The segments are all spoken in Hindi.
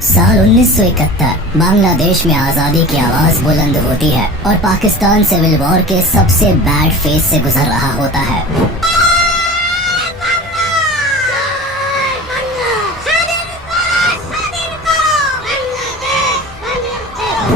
साल 1971 बांग्लादेश में आजादी की आवाज बुलंद होती है और पाकिस्तान सिविल वॉर के सबसे बैड फेज से गुजर रहा होता है।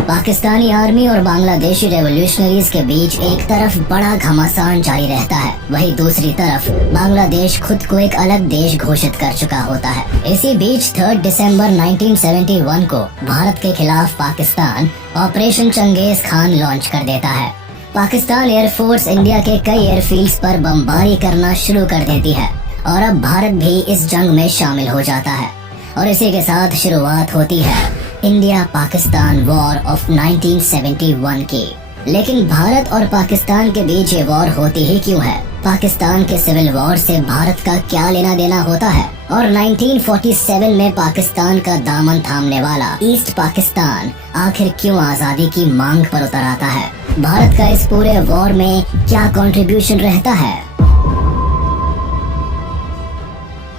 पाकिस्तानी आर्मी और बांग्लादेशी रेवोल्यूशनरीज के बीच एक तरफ बड़ा घमासान जारी रहता है, वहीं दूसरी तरफ बांग्लादेश खुद को एक अलग देश घोषित कर चुका होता है। इसी बीच 3 दिसंबर 1971 को भारत के खिलाफ Pakistan operation Genghis Khan launch कर देता है। पाकिस्तान एयरफोर्स इंडिया के कई एयरफील्ड्स पर बमबारी करना शुरू कर देती है और अब भारत भी इस जंग में शामिल हो जाता है और इसी के साथ शुरुआत होती है इंडिया पाकिस्तान वॉर ऑफ 1971 की। लेकिन भारत और पाकिस्तान के बीच ये वॉर होती ही क्यों है? पाकिस्तान के सिविल वॉर से भारत का क्या लेना देना होता है? और 1947 में पाकिस्तान का दामन थामने वाला ईस्ट पाकिस्तान आखिर क्यों आजादी की मांग पर उतर आता है? भारत का इस पूरे वॉर में क्या कंट्रीब्यूशन रहता है?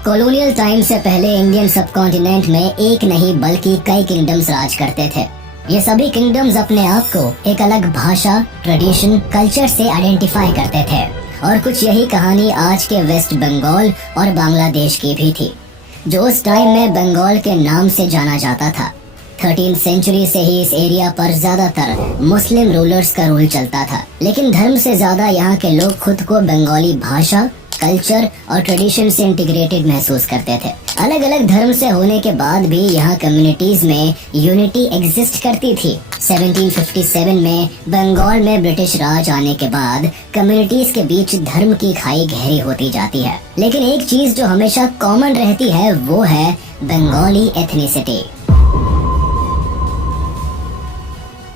कॉलोनियल टाइम से पहले इंडियन सब कॉन्टिनेंट में एक नहीं बल्कि कई किंगडम्स राज करते थे। ये सभी किंगडम्स अपने आप को एक अलग भाषा, ट्रेडिशन, कल्चर से आइडेंटिफाई करते थे और कुछ यही कहानी आज के वेस्ट बंगाल और बांग्लादेश की भी थी, जो उस टाइम में बंगाल के नाम से जाना जाता था। 13th सेंचुरी से ही इस एरिया पर ज्यादातर मुस्लिम रूलर्स का रूल चलता था, लेकिन धर्म से ज्यादा यहाँ के लोग खुद को बंगाली भाषा, कल्चर और ट्रेडिशन से इंटीग्रेटेड महसूस करते थे। अलग अलग धर्म से होने के बाद भी यहाँ कम्युनिटीज में यूनिटी एग्जिस्ट करती थी। 1757 में बंगाल में ब्रिटिश राज आने के बाद कम्युनिटीज के बीच धर्म की खाई गहरी होती जाती है, लेकिन एक चीज जो हमेशा कॉमन रहती है वो है बंगाली एथनिसिटी।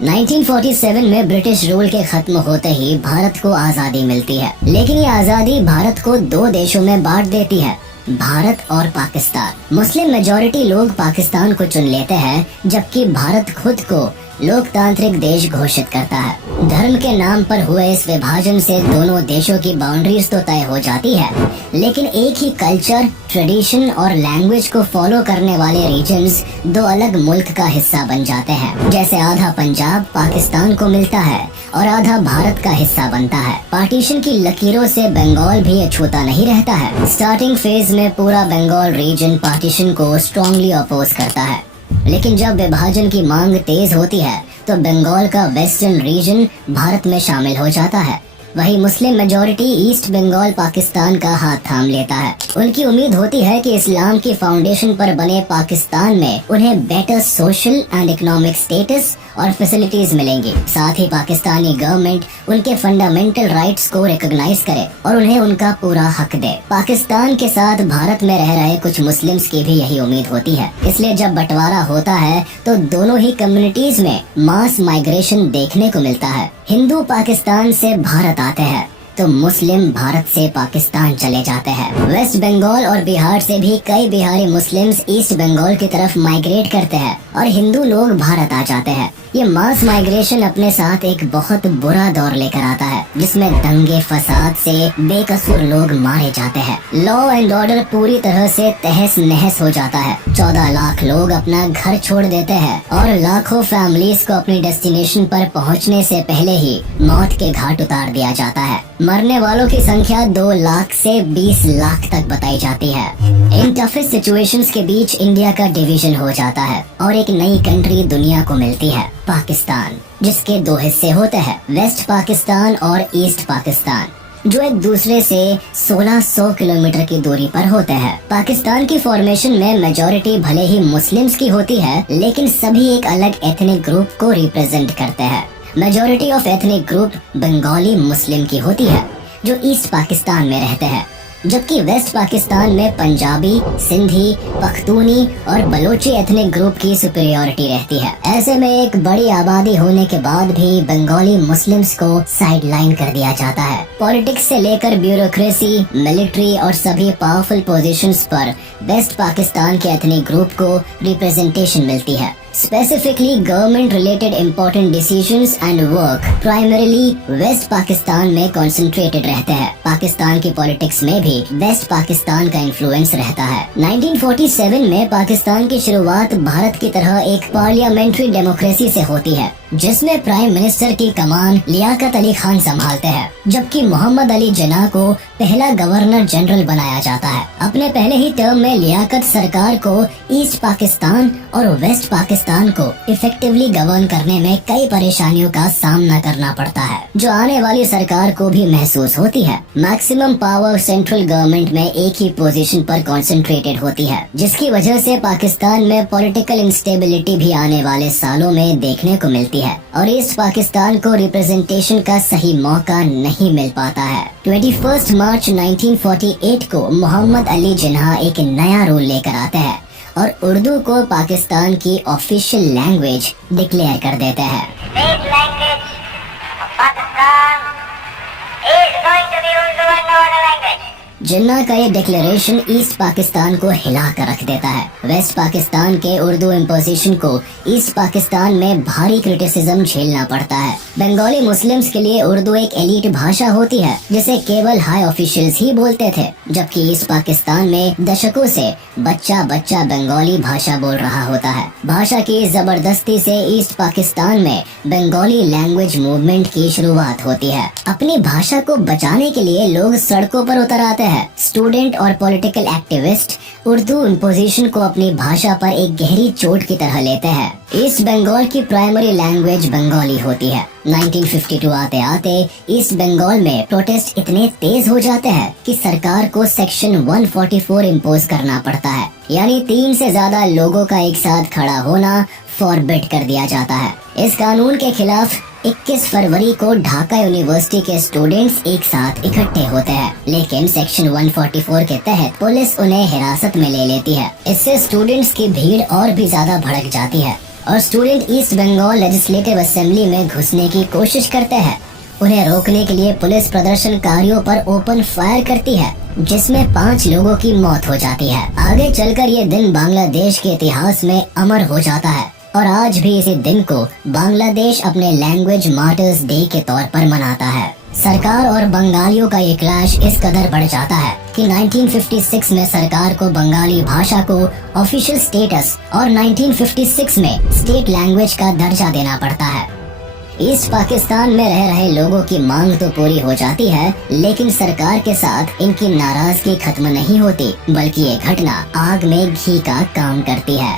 1947 में ब्रिटिश रूल के खत्म होते ही भारत को आजादी मिलती है, लेकिन ये आजादी भारत को 2 देशों में बांट देती है, भारत और पाकिस्तान। मुस्लिम मेजॉरिटी लोग पाकिस्तान को चुन लेते हैं, जबकि भारत खुद को लोकतांत्रिक देश घोषित करता है। धर्म के नाम पर हुए इस विभाजन से दोनों देशों की बाउंड्रीज तो तय हो जाती है, लेकिन एक ही कल्चर, ट्रेडिशन और लैंग्वेज को फॉलो करने वाले रीजन्स 2 अलग मुल्क का हिस्सा बन जाते हैं। जैसे आधा पंजाब पाकिस्तान को मिलता है और आधा भारत का हिस्सा बनता है। पार्टीशन की लकीरों से बंगाल भी अछूता नहीं रहता है। स्टार्टिंग फेज में पूरा बंगाल रीजन पार्टीशन को स्ट्रांगली अपोज करता है, लेकिन जब विभाजन की मांग तेज होती है तो बंगाल का वेस्टर्न रीजन भारत में शामिल हो जाता है। वही Muslim majority East Bengal Pakistan का हाथ थाम लेता है। उनकी उम्मीद होती है कि इस्लाम की फाउंडेशन पर बने पाकिस्तान में उन्हें better social and economic status और फैसिलिटीज मिलेंगी। साथ ही पाकिस्तानी गवर्नमेंट उनके फंडामेंटल राइट्स को रिकॉग्नाइज करे और उन्हें उनका पूरा हक दे। पाकिस्तान के साथ भारत में रह रहे कुछ मुस्लिम्स की भी यही उम्मीद होती है। इसलिए जब बंटवारा होता है तो दोनों ही कम्युनिटीज में मास माइग्रेशन देखने को मिलता है। हिंदू पाकिस्तान से भारत आते हैं तो मुस्लिम भारत से पाकिस्तान चले जाते हैं। वेस्ट बंगाल और बिहार से भी कई बिहारी मुस्लिम्स ईस्ट बंगाल की तरफ माइग्रेट करते हैं और हिंदू लोग भारत आ जाते हैं। ये मास माइग्रेशन अपने साथ एक बहुत बुरा दौर लेकर आता है, जिसमें दंगे फसाद से बेकसूर लोग मारे जाते हैं। लॉ एंड ऑर्डर पूरी तरह से तहस नहस हो जाता है। 14 लाख लोग अपना घर छोड़ देते हैं और लाखों फैमिलीज को अपनी डेस्टिनेशन पर पहुंचने से पहले ही मौत के घाट उतार दिया जाता है। मरने वालों की संख्या 2 लाख से 20 लाख तक बताई जाती है। इन टफेस्ट सिचुएशंस के बीच इंडिया का डिवीजन हो जाता है और एक नई कंट्री दुनिया को मिलती है, पाकिस्तान, जिसके 2 हिस्से होते हैं, वेस्ट पाकिस्तान और ईस्ट पाकिस्तान, जो एक दूसरे से 1600 किलोमीटर की दूरी पर होते हैं। पाकिस्तान की फॉर्मेशन में मेजॉरिटी भले ही मुस्लिम्स की होती है, लेकिन सभी एक अलग एथनिक ग्रुप को रिप्रेजेंट करते हैं। Majority of ethnic group Bengali Muslim की होती है, जो ईस्ट पाकिस्तान में रहते हैं, जबकि वेस्ट पाकिस्तान में पंजाबी, सिंधी, पख्तूनी और बलोची एथनिक ग्रुप की सुपीरियोरिटी रहती है। ऐसे में एक बड़ी आबादी होने के बाद भी बंगाली मुस्लिम्स को साइडलाइन कर दिया जाता है। पॉलिटिक्स से लेकर ब्यूरोक्रेसी, मिलिट्री और सभी पावरफुल पोजीशंस पर वेस्ट पाकिस्तान के एथनिक ग्रुप को रिप्रेजेंटेशन मिलती है। Specifically government related important decisions and work primarily West Pakistan में कॉन्सेंट्रेटेड रहते हैं। पाकिस्तान की पॉलिटिक्स में भी वेस्ट पाकिस्तान का इन्फ्लुएंस रहता है। 1947 में पाकिस्तान की शुरुआत भारत की तरह एक पार्लियामेंट्री डेमोक्रेसी से होती है, जिसमें प्राइम मिनिस्टर की कमान लियाकत अली खान संभालते हैं, जबकि मोहम्मद अली जिन्ना को पहला गवर्नर जनरल बनाया जाता है। अपने पहले ही टर्म में लियाकत सरकार को ईस्ट पाकिस्तान और वेस्ट पाकिस्तान को इफेक्टिवली गवर्न करने में कई परेशानियों का सामना करना पड़ता है, जो आने वाली सरकार को भी महसूस होती है। मैक्सिमम पावर सेंट्रल गवर्नमेंट में एक ही पोजीशन पर कॉन्सेंट्रेटेड होती है, जिसकी वजह से पाकिस्तान में पॉलिटिकल इंस्टेबिलिटी भी आने वाले सालों में देखने को मिलती है और ईस्ट पाकिस्तान को रिप्रेजेंटेशन का सही मौका नहीं मिल पाता है। 21 मार्च 1948 को मोहम्मद अली जिन्ना एक नया रूल लेकर आते हैं और उर्दू को पाकिस्तान की ऑफिशियल लैंग्वेज डिक्लेयर कर देते हैं। State language of Pakistan is going to be Urdu and no other language. जिन्ना का ये डिक्लेरेशन ईस्ट पाकिस्तान को हिला कर रख देता है। वेस्ट पाकिस्तान के उर्दू इम्पोजिशन को ईस्ट पाकिस्तान में भारी क्रिटिसिज्म झेलना पड़ता है। बंगाली मुस्लिम्स के लिए उर्दू एक एलीट भाषा होती है, जिसे केवल हाई ऑफिशियल्स ही बोलते थे, जबकि ईस्ट पाकिस्तान में दशकों से बच्चा बच्चा बंगाली भाषा बोल रहा होता है। भाषा की जबरदस्ती से ईस्ट पाकिस्तान में बंगाली लैंग्वेज मूवमेंट की शुरुआत होती है। अपनी भाषा को बचाने के लिए लोग सड़कों पर उतर आते हैं। स्टूडेंट और पॉलिटिकल एक्टिविस्ट उर्दू इम्पोजिशन को अपनी भाषा पर एक गहरी चोट की तरह लेते हैं। ईस्ट बंगाल की प्राइमरी लैंग्वेज बंगाली होती है। 1952 आते आते ईस्ट बंगाल में प्रोटेस्ट इतने तेज हो जाते हैं कि सरकार को सेक्शन 144 इम्पोज करना पड़ता है, यानी 3 से ज्यादा लोगों का एक साथ खड़ा होना फॉरबिड कर दिया जाता है। इस कानून के खिलाफ 21 फरवरी को ढाका यूनिवर्सिटी के स्टूडेंट्स एक साथ इकट्ठे होते हैं, लेकिन सेक्शन 144 के तहत पुलिस उन्हें हिरासत में ले लेती है। इससे स्टूडेंट्स की भीड़ और भी ज्यादा भड़क जाती है और student East Bengal legislative assembly में घुसने की कोशिश करते हैं। उन्हें रोकने के लिए पुलिस प्रदर्शनकारियों पर ओपन फायर करती है, जिसमें 5 लोगों की मौत हो जाती है। आगे चलकर ये दिन बांग्लादेश के इतिहास में अमर हो जाता है और आज भी इसी दिन को बांग्लादेश अपने लैंग्वेज मार्टर्स डे के तौर पर मनाता है। सरकार और बंगालियों का ये क्लैश इस कदर बढ़ जाता है कि 1956 में सरकार को बंगाली भाषा को ऑफिशियल स्टेटस और 1956 में स्टेट लैंग्वेज का दर्जा देना पड़ता है। ईस्ट पाकिस्तान में रह रहे लोगों की मांग तो पूरी हो जाती है, लेकिन सरकार के साथ इनकी नाराजगी खत्म नहीं होती, बल्कि ये घटना आग में घी का काम करती है।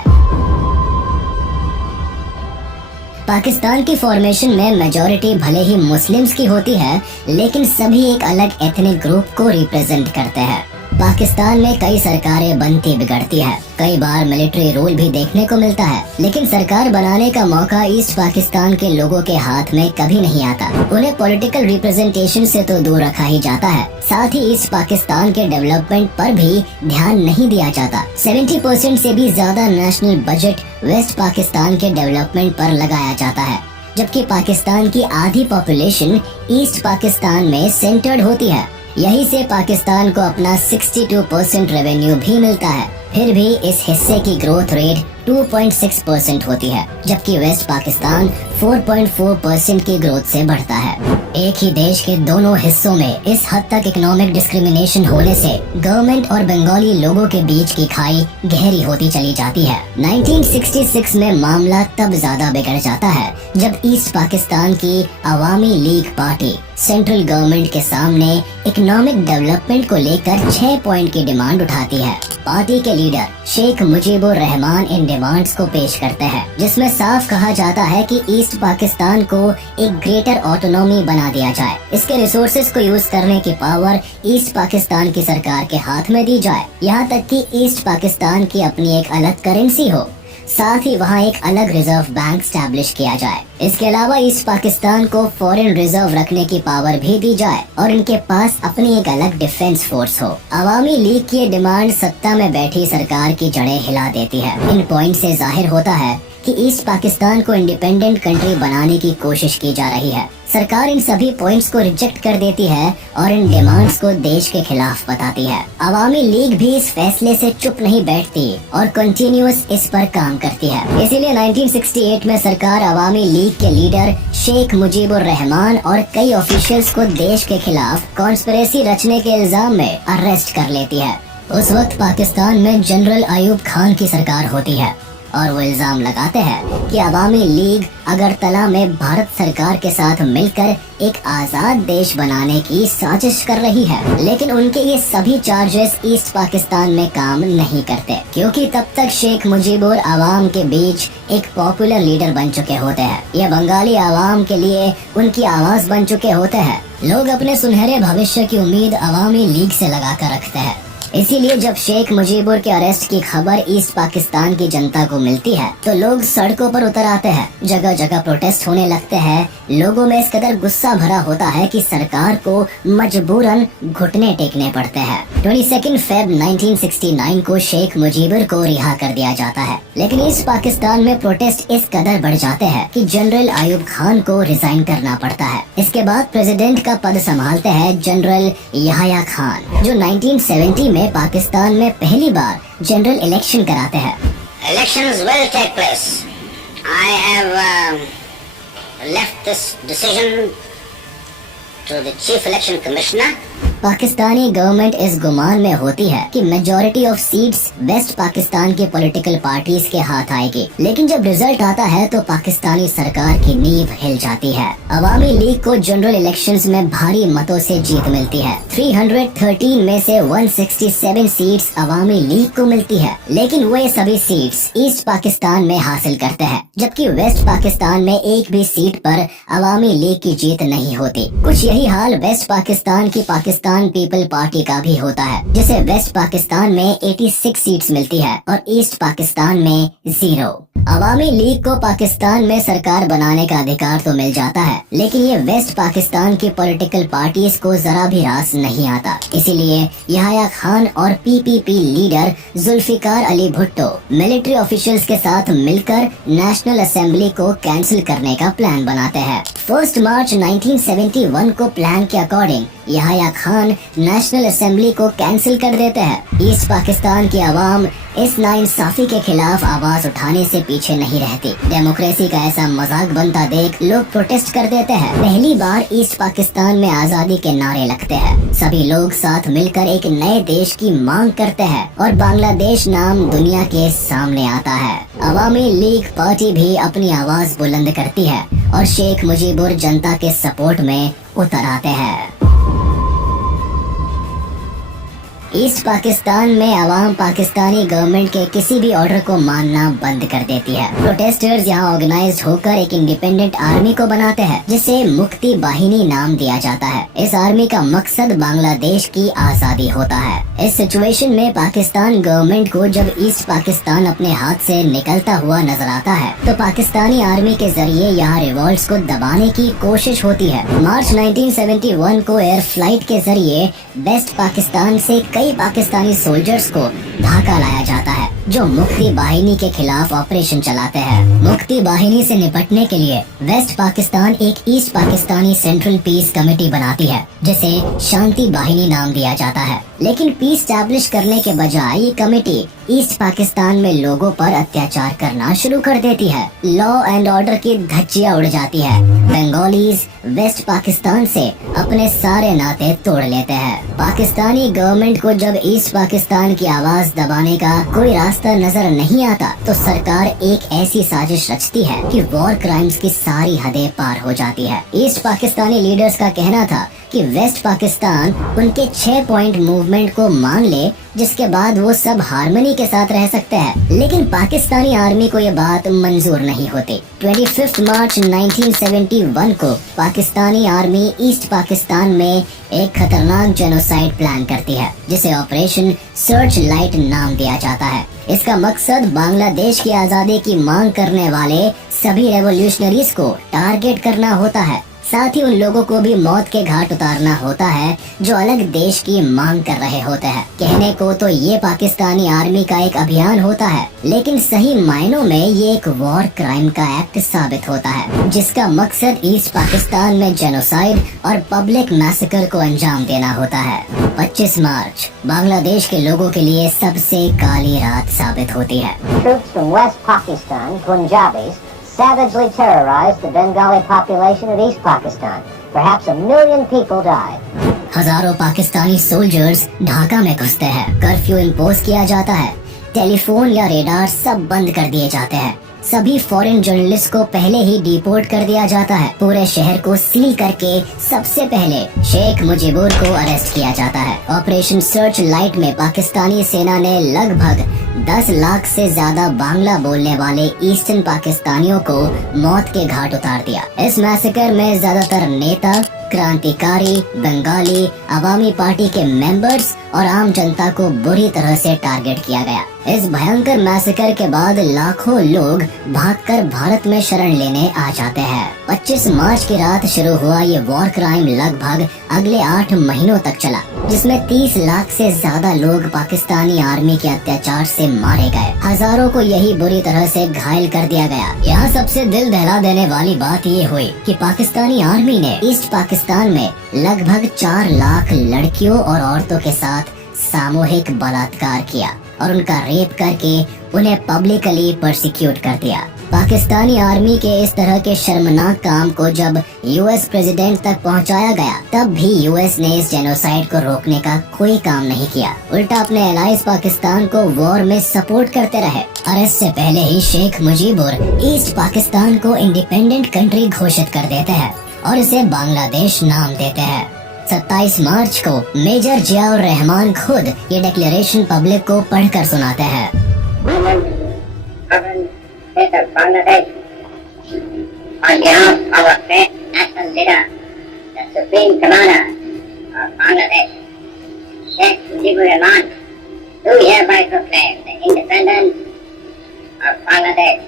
पाकिस्तान की फॉर्मेशन में मेजॉरिटी भले ही मुस्लिम्स की होती है, लेकिन सभी एक अलग एथनिक ग्रुप को रिप्रेजेंट करते हैं। पाकिस्तान में कई सरकारें बनती बिगड़ती है, कई बार मिलिट्री रूल भी देखने को मिलता है, लेकिन सरकार बनाने का मौका ईस्ट पाकिस्तान के लोगों के हाथ में कभी नहीं आता। उन्हें पॉलिटिकल रिप्रेजेंटेशन से तो दूर रखा ही जाता है, साथ ही ईस्ट पाकिस्तान के डेवलपमेंट पर भी ध्यान नहीं दिया जाता। 70% से भी ज्यादा नेशनल बजट वेस्ट पाकिस्तान के डेवलपमेंट पर लगाया जाता है, जबकि पाकिस्तान की आधी पॉपुलेशन ईस्ट पाकिस्तान में सेंटर्ड होती है। यही से पाकिस्तान को अपना 62% रेवेन्यू भी मिलता है। फिर भी इस हिस्से की ग्रोथ रेट 2.6% होती है, जबकि वेस्ट पाकिस्तान 4.4% की ग्रोथ से बढ़ता है। एक ही देश के दोनों हिस्सों में इस हद तक इकोनॉमिक डिस्क्रिमिनेशन होने से गवर्नमेंट और बंगाली लोगों के बीच की खाई गहरी होती चली जाती है। 1966 में मामला तब ज्यादा बिगड़ जाता है जब ईस्ट पाकिस्तान की अवामी लीग पार्टी सेंट्रल गवर्नमेंट के सामने इकोनॉमिक डेवलपमेंट को लेकर 6 पॉइंट की डिमांड उठाती है। पार्टी के लीडर शेख मुजीबुर रहमान इन डिमांड्स को पेश करते हैं, जिसमें साफ कहा जाता है कि ईस्ट पाकिस्तान को एक ग्रेटर ऑटोनॉमी बना दिया जाए। इसके रिसोर्सेज को यूज करने की पावर ईस्ट पाकिस्तान की सरकार के हाथ में दी जाए। यहाँ तक कि ईस्ट पाकिस्तान की अपनी एक अलग करेंसी हो, साथ ही वहाँ एक अलग रिजर्व बैंक स्टैब्लिश किया जाए। इसके अलावा ईस्ट पाकिस्तान को फॉरेन रिजर्व रखने की पावर भी दी जाए और इनके पास अपनी एक अलग डिफेंस फोर्स हो। अवामी लीग की डिमांड सत्ता में बैठी सरकार की जड़ें हिला देती है। इन पॉइंट से जाहिर होता है कि ईस्ट पाकिस्तान को इंडिपेंडेंट कंट्री बनाने की कोशिश की जा रही है। सरकार इन सभी पॉइंट्स को रिजेक्ट कर देती है और इन डिमांड्स को देश के खिलाफ बताती है। अवामी लीग भी इस फैसले से चुप नहीं बैठती और कंटिन्यूअस इस पर काम करती है। इसीलिए 1968 में सरकार अवामी लीग के लीडर शेख मुजीबुर रहमान और कई ऑफिशियल्स को देश के खिलाफ कॉन्स्पिरेसी रचने के इल्जाम में अरेस्ट कर लेती है। उस वक्त पाकिस्तान में जनरल अयूब खान की सरकार होती है और वो इल्जाम लगाते हैं कि अवामी लीग अगरतला में भारत सरकार के साथ मिलकर एक आजाद देश बनाने की साजिश कर रही है। लेकिन उनके ये सभी चार्जेस ईस्ट पाकिस्तान में काम नहीं करते, क्योंकि तब तक शेख मुजीबुर आवाम के बीच एक पॉपुलर लीडर बन चुके होते हैं। ये बंगाली आवाम के लिए उनकी आवाज बन चुके होते हैं। लोग अपने सुनहरे भविष्य की उम्मीद अवामी लीग से लगा कर रखते हैं। इसीलिए जब शेख मुजीबुर के अरेस्ट की खबर ईस्ट पाकिस्तान की जनता को मिलती है तो लोग सड़कों पर उतर आते हैं, जगह जगह प्रोटेस्ट होने लगते हैं। लोगों में इस कदर गुस्सा भरा होता है कि सरकार को मजबूरन घुटने टेकने पड़ते हैं। 22 फेब 1969 को शेख मुजीबुर को रिहा कर दिया जाता है, लेकिन ईस्ट पाकिस्तान में प्रोटेस्ट इस कदर बढ़ जाते हैं कि जनरल अयूब खान को रिजाइन करना पड़ता है। इसके बाद प्रेसिडेंट का पद संभालते हैं जनरल याह्या खान, जो 1970 में पाकिस्तान में पहली बार जनरल इलेक्शन कराते हैं। Elections will take place. I have left this decision to the Chief Election Commissioner. Pakistani government इस गुमान में होती है कि majority of seats West Pakistan के पॉलिटिकल पार्टीज के हाथ आएगी, लेकिन जब रिजल्ट आता है तो पाकिस्तानी सरकार की नींव हिल जाती है। अवामी लीग को जनरल इलेक्शंस में भारी मतों से जीत मिलती है। 313 में से 167 सीट्स अवामी लीग को मिलती है, लेकिन वे सभी सीट्स ईस्ट पाकिस्तान में हासिल करते हैं, जबकि वेस्ट पाकिस्तान में एक भी सीट पर अवामी लीग की जीत नहीं होती। कुछ यही हाल वेस्ट पाकिस्तान की पाकिस्तान पीपल पार्टी का भी होता है, जिसे वेस्ट पाकिस्तान में 86 सीट्स मिलती है और ईस्ट पाकिस्तान में 0। अवामी लीग को पाकिस्तान में सरकार बनाने का अधिकार तो मिल जाता है, लेकिन ये वेस्ट पाकिस्तान की पॉलिटिकल पार्टीज को जरा भी रास नहीं आता। इसीलिए याह्या खान और PPP leader Zulfikar Ali Bhutto military officials के साथ मिलकर नेशनल असेंबली को कैंसिल करने का प्लान बनाते हैं। 1 मार्च 1971 को प्लान के according Yahya Khan national assembly को कैंसिल कर देते हैं। ईस्ट पाकिस्तान की आवाम इस नाइंसाफी के खिलाफ आवाज उठाने से पीछे नहीं रहती। डेमोक्रेसी का ऐसा मजाक बनता देख लोग प्रोटेस्ट कर देते हैं। पहली बार ईस्ट पाकिस्तान में आजादी के नारे लगते हैं। सभी लोग साथ मिलकर एक नए देश की मांग करते हैं और बांग्लादेश नाम दुनिया के सामने आता है। अवामी लीग पार्टी भी अपनी आवाज बुलंद करती है और शेख मुजीबुर जनता के सपोर्ट में उतर आते हैं। ईस्ट पाकिस्तान में आवाम पाकिस्तानी गवर्नमेंट के किसी भी ऑर्डर को मानना बंद कर देती है। प्रोटेस्टर्स यहाँ ऑर्गेनाइज्ड होकर एक इंडिपेंडेंट आर्मी को बनाते हैं, जिसे मुक्ति बाहिनी नाम दिया जाता है। इस आर्मी का मकसद बांग्लादेश की आजादी होता है। इस सिचुएशन में पाकिस्तान गवर्नमेंट को जब ईस्ट पाकिस्तान अपने हाथ से निकलता हुआ नजर आता है तो पाकिस्तानी आर्मी के जरिए यहाँ रिवॉल्ट्स को दबाने की कोशिश होती है। मार्च 1971 को एयर फ्लाइट के जरिए वेस्ट पाकिस्तान से कई पाकिस्तानी सोल्जर्स को ढाका लाया जाता है, जो मुक्ति बाहिनी के खिलाफ ऑपरेशन चलाते हैं। मुक्ति बाहिनी से निपटने के लिए वेस्ट पाकिस्तान एक east Pakistani central peace committee बनाती है, जिसे शांति बाहिनी नाम दिया जाता है। लेकिन पीस स्टैब्लिश करने के बजाय ये कमेटी ईस्ट पाकिस्तान में लोगों पर अत्याचार करना शुरू कर देती है। लॉ एंड ऑर्डर की धज्जियां उड़ जाती है। बंगालीज वेस्ट पाकिस्तान से अपने सारे नाते तोड़ लेते हैं। पाकिस्तानी गवर्नमेंट को जब ईस्ट पाकिस्तान की आवाज दबाने का कोई रास्ता नजर नहीं आता तो सरकार एक ऐसी साजिश रचती है कि वॉर क्राइम्स की सारी हदें पार हो जाती है। ईस्ट पाकिस्तानी लीडर्स का कहना था कि वेस्ट पाकिस्तान उनके 6 पॉइंट मूवमेंट को मान ले, जिसके बाद वो सब हार्मनी के साथ रह सकते हैं। लेकिन पाकिस्तानी आर्मी को ये बात मंजूर नहीं होती। 25 मार्च 1971 को पाकिस्तानी आर्मी ईस्ट पाकिस्तान में एक खतरनाक जेनोसाइड प्लान करती है, जिसे ऑपरेशन सर्च लाइट नाम दिया जाता है। इसका मकसद बांग्लादेश की आजादी की मांग करने वाले सभी रेवोल्यूशनरीज को टारगेट करना होता है। साथ ही उन लोगों को भी मौत के घाट उतारना होता है जो अलग देश की मांग कर रहे होते हैं। कहने को तो ये पाकिस्तानी आर्मी का एक अभियान होता है, लेकिन सही मायनों में ये एक वॉर क्राइम का एक्ट साबित होता है, जिसका मकसद ईस्ट पाकिस्तान में जेनोसाइड और पब्लिक मैसेकर को अंजाम देना होता है। 25 मार्च बांग्लादेश के लोगों के लिए सबसे काली रात साबित होती है। Troops from West Pakistan, Punjabis, savagely terrorized the Bengali population of East Pakistan. Perhaps 1 million people died. हजारों पाकिस्तानी सोल्जर्स ढाका में घुसते हैं। कर्फ्यू इम्पोज किया जाता है। टेलीफोन या रेडार सब बंद कर दिए जाते हैं। सभी फॉरेन जर्नलिस्ट को पहले ही डिपोर्ट कर दिया जाता है। पूरे शहर को सील करके सबसे पहले शेख मुजीबुर को अरेस्ट किया जाता है। ऑपरेशन सर्च लाइट में पाकिस्तानी सेना ने लगभग 10 लाख से ज्यादा बांग्ला बोलने वाले ईस्टर्न पाकिस्तानियों को मौत के घाट उतार दिया। इस मैसेकर में ज्यादातर नेता, क्रांतिकारी, बंगाली, अवामी पार्टी के मेंबर्स और आम जनता को बुरी तरह से टारगेट किया गया। इस भयंकर मैसेकर के बाद लाखों लोग भागकर भारत में शरण लेने आ जाते हैं। 25 मार्च की रात शुरू हुआ ये वॉर क्राइम लगभग अगले 8 महीनों तक चला, जिसमें 30 लाख से ज्यादा लोग पाकिस्तानी आर्मी के अत्याचार से मारे गए। हजारों को यही बुरी तरह से घायल कर दिया गया। यहाँ सबसे दिल दहला देने वाली बात ये हुई कि पाकिस्तानी आर्मी ने ईस्ट पाकिस्तान में लगभग 4 लाख लड़कियों और औरतों के साथ सामूहिक बलात्कार किया और उनका रेप करके उन्हें पब्लिकली परसिक्यूट कर दिया। पाकिस्तानी आर्मी के इस तरह के शर्मनाक काम को जब यूएस प्रेसिडेंट तक पहुंचाया गया, तब भी यूएस ने इस जेनोसाइड को रोकने का कोई काम नहीं किया। उल्टा अपने एलाइज पाकिस्तान को वॉर में सपोर्ट करते रहे। और इससे पहले ही शेख मुजीबुर ईस्ट पाकिस्तान को इंडिपेंडेंट कंट्री घोषित कर देते हैं और इसे बांग्लादेश नाम देते हैं। 27 मार्च को मेजर जियाउर रहमान खुद ये डिक्लेरेशन पब्लिक को पढ़कर सुनाते हैं। State of Bangladesh, on behalf of our great national leader, the Supreme Commander of Bangladesh, Sheikh Mujibur Rahman, do hereby proclaim the independence of Bangladesh.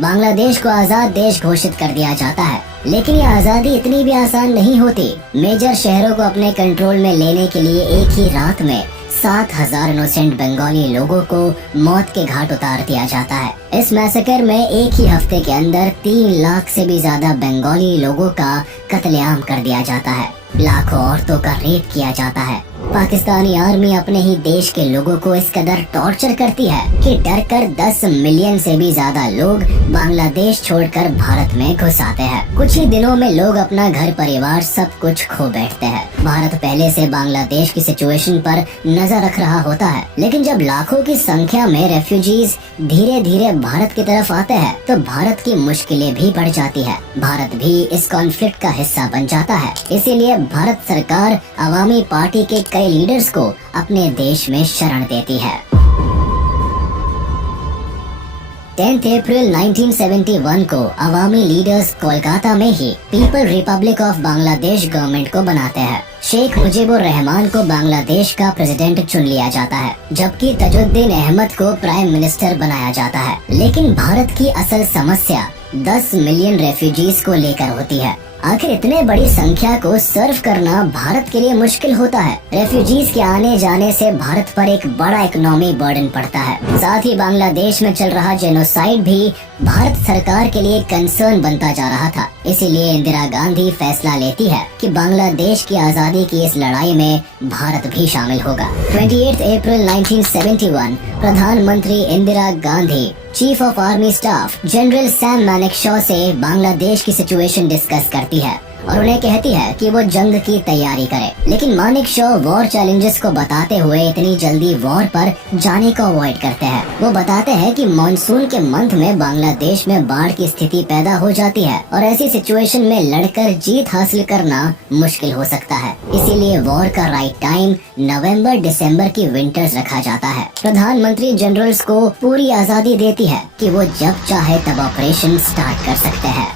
Bangladesh को आजाद देश घोषित कर दिया जाता है, लेकिन ये आजादी इतनी भी आसान नहीं होती। मेजर शहरों को अपने कंट्रोल में लेने के लिए एक ही रात में 7,000 इनोसेंट बंगाली लोगों को मौत के घाट उतार दिया जाता है। इस मैसेकर में एक ही हफ्ते के अंदर 3 लाख से भी ज्यादा बंगाली लोगों का कत्लेआम कर दिया जाता है। लाखों औरतों का रेप किया जाता है। पाकिस्तानी आर्मी अपने ही देश के लोगों को इस कदर टॉर्चर करती है कि डरकर 10 मिलियन से भी ज्यादा लोग बांग्लादेश छोड़कर भारत में घुस आते हैं। कुछ ही दिनों में लोग अपना घर परिवार सब कुछ खो बैठते हैं। भारत पहले से बांग्लादेश की सिचुएशन पर नजर रख रहा होता है, लेकिन जब लाखों की संख्या में रेफ्यूजीज धीरे धीरे भारत की तरफ आते हैं, तो भारत की मुश्किलें भी बढ़ जाती है। भारत भी इस कॉन्फ्लिक्ट का हिस्सा बन जाता है। इसीलिए भारत सरकार अवामी पार्टी के कई लीडर्स को अपने देश में शरण देती है। 10 अप्रैल 1971 को अवामी लीडर्स कोलकाता में ही people republic of Bangladesh government को बनाते हैं। शेख मुजीबुर रहमान को बांग्लादेश का प्रेसिडेंट चुन लिया जाता है, जबकि तजुद्दीन अहमद को प्राइम मिनिस्टर बनाया जाता है। लेकिन भारत की असल समस्या 10 मिलियन रेफ्यूजीज को लेकर होती है। आखिर इतने बड़ी संख्या को सर्व करना भारत के लिए मुश्किल होता है। रेफ्यूजीज के आने जाने से भारत पर एक बड़ा इकोनॉमी बर्डन पड़ता है। साथ ही बांग्लादेश में चल रहा जेनोसाइड भी भारत सरकार के लिए कंसर्न बनता जा रहा था। इसीलिए इंदिरा गांधी फैसला लेती है कि बांग्लादेश की आजादी की इस लड़ाई में भारत भी शामिल होगा। 28 अप्रैल 1971 प्रधानमंत्री Indira Gandhi chief of army staff general Sam Manekshaw से बांग्लादेश की सिचुएशन डिस्कस करती है और उन्हें कहती है कि वो जंग की तैयारी करे। लेकिन मानेकशॉ वॉर चैलेंजेस को बताते हुए इतनी जल्दी वॉर पर जाने को अवॉइड करते हैं। वो बताते हैं कि मॉनसून के मंथ में बांग्लादेश में बाढ़ की स्थिति पैदा हो जाती है और ऐसी सिचुएशन में लड़कर जीत हासिल करना मुश्किल हो सकता है। इसीलिए वॉर का राइट टाइम नवंबर दिसंबर की विंटर्स रखा जाता है। प्रधानमंत्री जनरल्स को पूरी आजादी देती है कि वो जब चाहे तब ऑपरेशन स्टार्ट कर सकते हैं।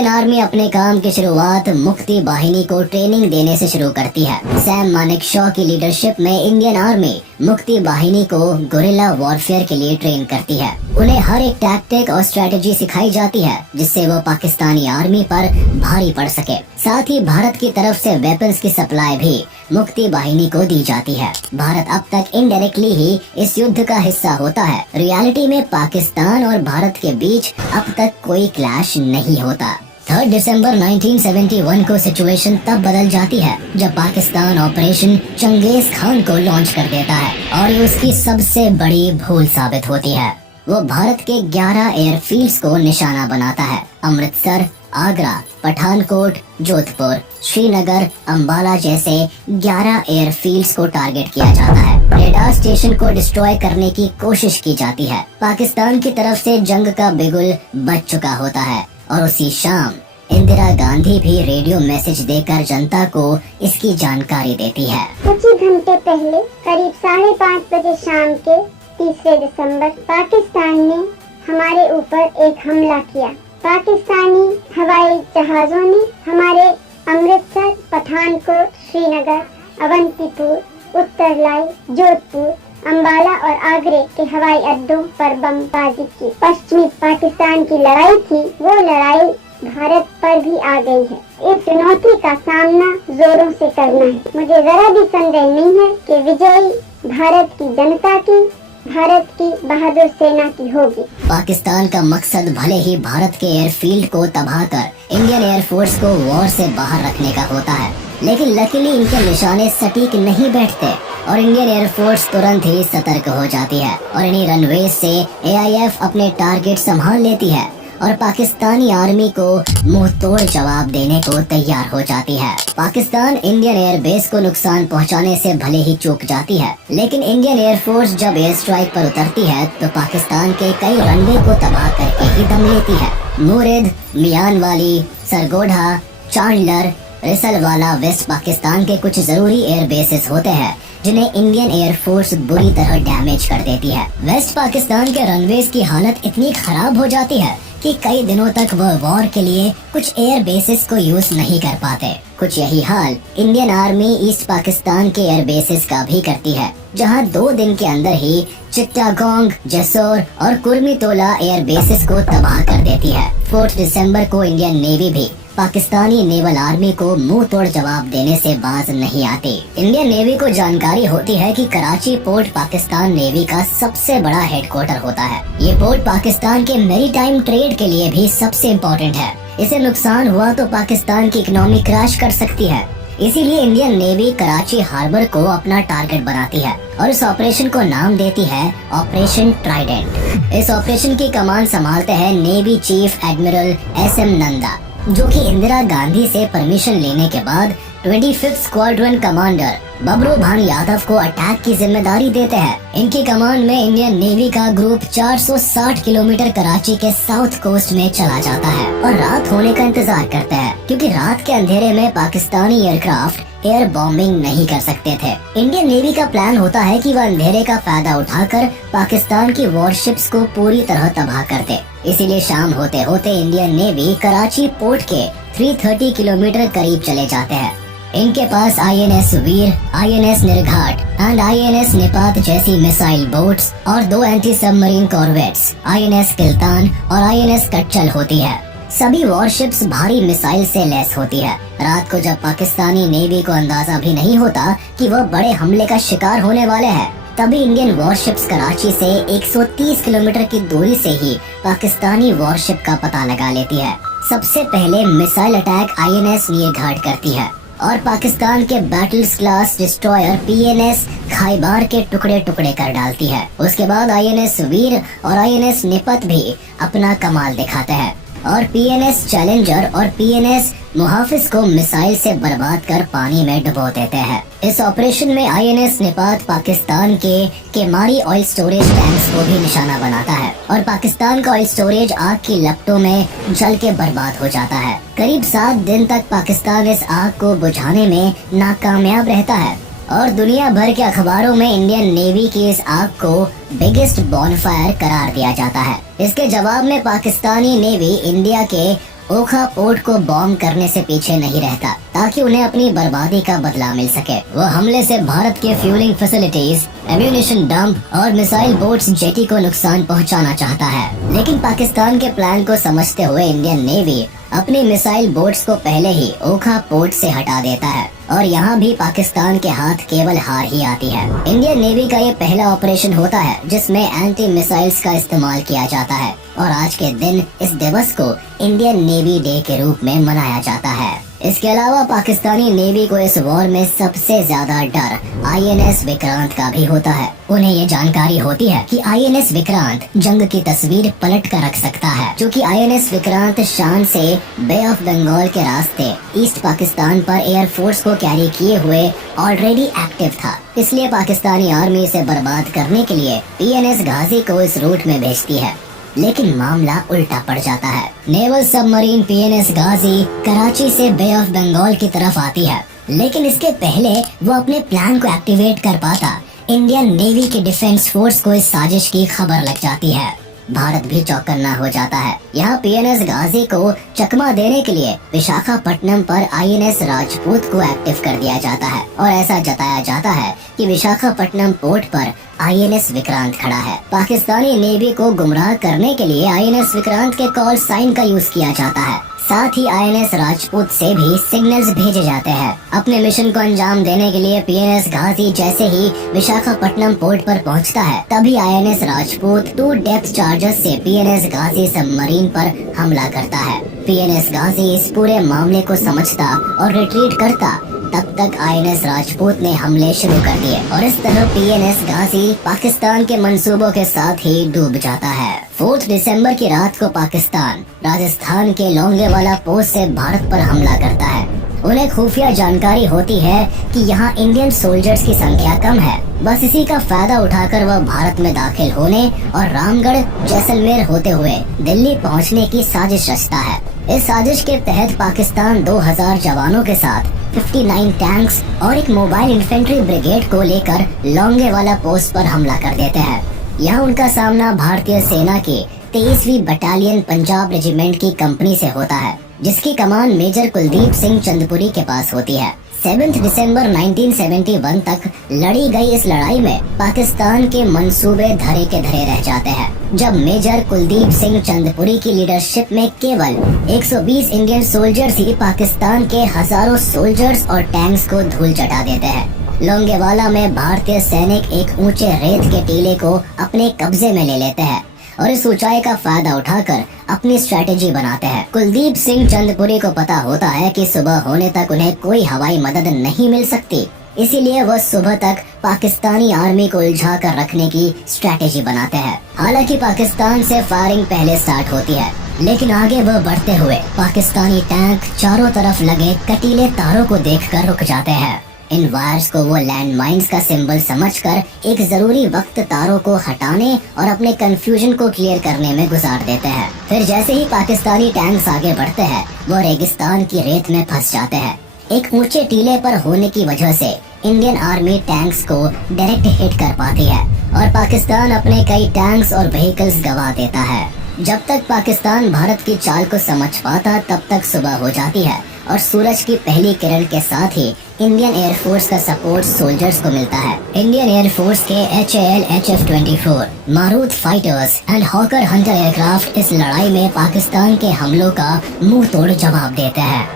इंडियन आर्मी अपने काम की शुरुआत मुक्ति बाहिनी को ट्रेनिंग देने से शुरू करती है। सैम मानेकशॉ की लीडरशिप में इंडियन आर्मी मुक्ति बाहिनी को गुरिल्ला वॉरफेयर के लिए ट्रेन करती है। उन्हें हर एक टैक्टिक और स्ट्रेटेजी सिखाई जाती है जिससे वो पाकिस्तानी आर्मी पर भारी पड़ सके। साथ ही भारत की तरफ से वेपन्स की सप्लाई भी मुक्ति बाहिनी को दी जाती है। भारत अब तक इनडायरेक्टली ही इस युद्ध का हिस्सा होता है। रियलिटी में पाकिस्तान और भारत के बीच अब तक कोई क्लैश नहीं होता। 3 दिसंबर 1971 को सिचुएशन तब बदल जाती है जब पाकिस्तान ऑपरेशन चंगेज खान को लॉन्च कर देता है और ये उसकी सबसे बड़ी भूल साबित होती है। वो भारत के 11 एयरफील्ड्स को निशाना बनाता है। अमृतसर, आगरा, पठानकोट, जोधपुर, श्रीनगर, अंबाला जैसे 11 एयरफील्ड्स को टारगेट किया जाता है। रेडार स्टेशन को डिस्ट्रॉय करने की कोशिश की जाती है। पाकिस्तान की तरफ से जंग का बिगुल बज चुका होता है और उसी शाम इंदिरा गांधी भी रेडियो मैसेज देकर जनता को इसकी जानकारी देती है। कुछ ही घंटे पहले करीब 5:30 बजे शाम के 3 दिसंबर पाकिस्तान ने हमारे ऊपर एक हमला किया। पाकिस्तानी हवाई जहाजों ने हमारे अमृतसर, पठानकोट, श्रीनगर, अवंतीपुर, उत्तरलाई, जोधपुर, अंबाला और आगरे के हवाई अड्डों पर बमबारी की। पश्चिमी पाकिस्तान की लड़ाई थी, वो लड़ाई भारत पर भी आ गई है। इस चुनौती का सामना जोरों से करना है। मुझे जरा भी संदेह नहीं है कि विजयी भारत की जनता की, भारत की बहादुर सेना की होगी। पाकिस्तान का मकसद भले ही भारत के एयरफील्ड को तबाह कर इंडियन एयरफोर्स को वॉर से बाहर रखने का होता है, लेकिन लकीली इनके निशाने सटीक नहीं बैठते और इंडियन एयरफोर्स तुरंत ही सतर्क हो जाती है और इन्हीं रनवे से AIF अपने टारगेट संभाल लेती है और पाकिस्तानी आर्मी को मुंह तोड़ जवाब देने को तैयार हो जाती है। पाकिस्तान इंडियन एयरबेस को नुकसान पहुंचाने से भले ही चूक जाती है, लेकिन इंडियन एयरफोर्स जब एयर स्ट्राइक पर उतरती है तो पाकिस्तान के कई रनवे को तबाह करके ही दम लेती है। मुरिद, मियानवाली, सरगोधा, चांडलर, रिसलवाला वेस्ट पाकिस्तान के कुछ जरूरी एयर बेसेस होते हैं जिन्हें इंडियन एयरफोर्स बुरी तरह डैमेज कर देती है। वेस्ट पाकिस्तान के रनवेज की हालत इतनी खराब हो जाती है कि कई दिनों तक वह वॉर के लिए कुछ एयर बेसिस को यूज नहीं कर पाते। कुछ यही हाल इंडियन आर्मी ईस्ट पाकिस्तान के एयर बेसिस का भी करती है, जहां 2 दिन के अंदर ही चिट्टागोंग, जसोर और कुर्मितोला एयर बेसिस को तबाह कर देती है। 4 दिसंबर को इंडियन नेवी भी पाकिस्तानी नेवल आर्मी को मुंह तोड़ जवाब देने से बाज नहीं आती। इंडियन नेवी को जानकारी होती है कि कराची पोर्ट पाकिस्तान नेवी का सबसे बड़ा हेडक्वार्टर होता है। ये पोर्ट पाकिस्तान के मैरीटाइम ट्रेड के लिए भी सबसे इम्पोर्टेंट है। इसे नुकसान हुआ तो पाकिस्तान की इकोनॉमी क्रैश कर सकती है। इसीलिए इंडियन नेवी कराची हार्बर को अपना टारगेट बनाती है और इस ऑपरेशन को नाम देती है ऑपरेशन ट्राइडेंट। इस ऑपरेशन की कमान संभालते हैं navy chief admiral SM Nanda, जो कि इंदिरा गांधी से परमिशन लेने के बाद 25th स्क्वाड्रन कमांडर बबरू भान यादव को अटैक की जिम्मेदारी देते हैं। इनकी कमांड में इंडियन नेवी का ग्रुप 460 किलोमीटर कराची के साउथ कोस्ट में चला जाता है और रात होने का इंतजार करते हैं, क्योंकि रात के अंधेरे में पाकिस्तानी एयरक्राफ्ट एयर बॉम्बिंग नहीं कर सकते थे। इंडियन नेवी का प्लान होता है कि वह अंधेरे का फायदा उठाकर पाकिस्तान की वॉरशिप्स को पूरी तरह तबाह कर दे। इसीलिए शाम होते होते इंडियन नेवी कराची पोर्ट के 330 किलोमीटर करीब चले जाते हैं। इनके पास INS Veer, INS Nirghat and INS Nipat जैसी मिसाइल बोट्स और 2 anti submarine corvettes INS Kiltan और INS कच्चल होती है। सभी वॉरशिप्स भारी मिसाइल से लैस होती है। रात को जब पाकिस्तानी नेवी को अंदाजा भी नहीं होता कि वह बड़े हमले का शिकार होने वाले हैं, तभी इंडियन वॉरशिप्स कराची से 130 किलोमीटर की दूरी से ही पाकिस्तानी वॉरशिप का पता लगा लेती है। सबसे पहले मिसाइल अटैक INS नीरघाट करती है और पाकिस्तान के बैटल्स क्लास डिस्ट्रॉयर PNS खाइबार के टुकड़े टुकड़े कर डालती है। उसके बाद INS वीर और INS निपत भी अपना कमाल दिखाते हैं और PNS चैलेंजर और PNS मुहाफिज को मिसाइल से बर्बाद कर पानी में डुबो देते हैं। इस ऑपरेशन में INS निपात पाकिस्तान के केमारी ऑयल स्टोरेज टैंक्स को भी निशाना बनाता है और पाकिस्तान का ऑयल स्टोरेज आग की लपटों में जल के बर्बाद हो जाता है। करीब 7 दिन तक पाकिस्तान इस आग को बुझाने में नाकामयाब रहता है और दुनिया भर के अखबारों में इंडियन नेवी की इस आग को बिगेस्ट बॉनफायर करार दिया जाता है। इसके जवाब में पाकिस्तानी नेवी इंडिया के ओखा पोर्ट को बॉम्ब करने से पीछे नहीं रहता ताकि उन्हें अपनी बर्बादी का बदला मिल सके। वो हमले से भारत के फ्यूलिंग फैसिलिटीज, एम्यूनिशन डंप और मिसाइल बोट्स जेटी को नुकसान पहुंचाना चाहता है। लेकिन पाकिस्तान के प्लान को समझते हुए इंडियन नेवी अपनी मिसाइल बोट्स को पहले ही ओखा पोर्ट से हटा देता है और यहाँ भी पाकिस्तान के हाथ केवल हार ही आती है। इंडियन नेवी का ये पहला ऑपरेशन होता है जिसमें एंटी मिसाइल्स का इस्तेमाल किया जाता है और आज के दिन इस दिवस को इंडियन नेवी डे के रूप में मनाया जाता है। इसके अलावा पाकिस्तानी नेवी को इस वॉर में सबसे ज्यादा डर INS विक्रांत का भी होता है। उन्हें ये जानकारी होती है कि INS विक्रांत जंग की तस्वीर पलट कर रख सकता है, क्योंकि INS विक्रांत शान से बे ऑफ बंगाल के रास्ते ईस्ट पाकिस्तान पर एयरफोर्स को कैरी किए हुए ऑलरेडी एक्टिव था। इसलिए पाकिस्तानी आर्मी इसे बर्बाद करने के लिए PNS गाजी को इस रूट में भेजती है। लेकिन मामला उल्टा पड़ जाता है। नेवल सबमरीन PNS गाजी कराची से बे ऑफ बंगाल की तरफ आती है, लेकिन इसके पहले वो अपने प्लान को एक्टिवेट कर पाता इंडियन नेवी के डिफेंस फोर्स को इस साजिश की खबर लग जाती है। भारत भी चौकन्ना हो जाता है। यहाँ PNS गाजी को चकमा देने के लिए विशाखापट्टनम पर INS राजपूत को एक्टिव कर दिया जाता है और ऐसा जताया जाता है कि विशाखापट्टनम पोर्ट पर INS विक्रांत खड़ा है। पाकिस्तानी नेवी को गुमराह करने के लिए INS विक्रांत के कॉल साइन का यूज किया जाता है। साथ ही INS राजपूत से भी सिग्नल्स भेजे जाते हैं। अपने मिशन को अंजाम देने के लिए PNS गाजी जैसे ही विशाखापट्टनम पोर्ट पर पहुंचता है, तभी INS राजपूत 2 डेप्थ चार्जर्स से PNS गाजी सबमरीन पर हमला करता है। PNS गाजी इस पूरे मामले को समझता और रिट्रीट करता। तब तक INS राजपूत ने हमले शुरू कर दिए और इस तरह PNS गाजी पाकिस्तान के मंसूबों के साथ ही डूब जाता है। 4 दिसंबर की रात को पाकिस्तान राजस्थान के लोंगेवाला पोस्ट से भारत पर हमला करता है। उन्हें खुफिया जानकारी होती है कि यहाँ इंडियन सोल्जर्स की संख्या कम है। बस इसी का फायदा उठाकर वह भारत में दाखिल होने और रामगढ़ जैसलमेर होते हुए दिल्ली पहुँचने की साजिश रचता है। इस साजिश के तहत पाकिस्तान 2000 जवानों के साथ 59 टैंक्स और एक मोबाइल इन्फेंट्री ब्रिगेड को लेकर लोंगेवाला पोस्ट पर हमला कर देते हैं। यहाँ उनका सामना भारतीय सेना की 23वीं बटालियन पंजाब रेजिमेंट की कंपनी से होता है, जिसकी कमान मेजर कुलदीप सिंह चंदपुरी के पास होती है। 7 दिसंबर 1971 तक लड़ी गई इस लड़ाई में पाकिस्तान के मंसूबे धरे के धरे रह जाते हैं, जब मेजर कुलदीप सिंह चंदपुरी की लीडरशिप में केवल 120 इंडियन सोल्जर्स ही पाकिस्तान के हजारों सोल्जर्स और टैंक्स को धूल चटा देते हैं। लोंगेवाला में भारतीय सैनिक एक ऊंचे रेत के टीले को अपने कब्जे में ले लेते हैं और इस ऊंचाई का फायदा उठाकर अपनी स्ट्रेटेजी बनाते हैं। कुलदीप सिंह चंदपुरी को पता होता है कि सुबह होने तक उन्हें कोई हवाई मदद नहीं मिल सकती, इसीलिए वह सुबह तक पाकिस्तानी आर्मी को उलझा कर रखने की स्ट्रेटेजी बनाते हैं। हालांकि पाकिस्तान से फायरिंग पहले स्टार्ट होती है, लेकिन आगे वह बढ़ते हुए पाकिस्तानी टैंक चारों तरफ लगे कटीले तारों को देखकर रुक जाते हैं। इन वायर्स को वो लैंड माइन्स का सिंबल समझकर एक जरूरी वक्त तारों को हटाने और अपने कंफ्यूजन को क्लियर करने में गुजार देते हैं। फिर जैसे ही पाकिस्तानी टैंक्स आगे बढ़ते हैं, वो रेगिस्तान की रेत में फंस जाते हैं। एक ऊंचे टीले पर होने की वजह से इंडियन आर्मी टैंक्स को डायरेक्ट हिट कर पाती है और पाकिस्तान अपने कई टैंक्स और व्हीकल्स गवा देता है। जब तक पाकिस्तान भारत की चाल को समझ पाता, तब तक सुबह हो जाती है और सूरज की पहली किरण के साथ ही इंडियन एयरफोर्स का सपोर्ट सोल्जर्स को मिलता है। इंडियन एयरफोर्स के HAL HF-24 Marut fighters and hawker Hunter aircraft इस लड़ाई में पाकिस्तान के हमलों का मुंह तोड़ जवाब देते हैं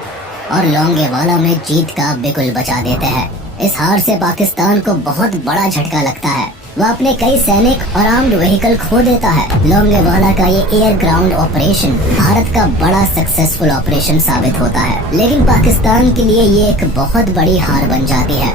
और लोंगेवाला में जीत का बिगुल बजा देते हैं। इस हार से पाकिस्तान को बहुत बड़ा झटका लगता है। वह अपने कई सैनिक और आर्म्ड व्हीकल खो देता है। लोंगेवाला का ये एयर ग्राउंड ऑपरेशन भारत का बड़ा सक्सेसफुल ऑपरेशन साबित होता है, लेकिन पाकिस्तान के लिए ये एक बहुत बड़ी हार बन जाती है।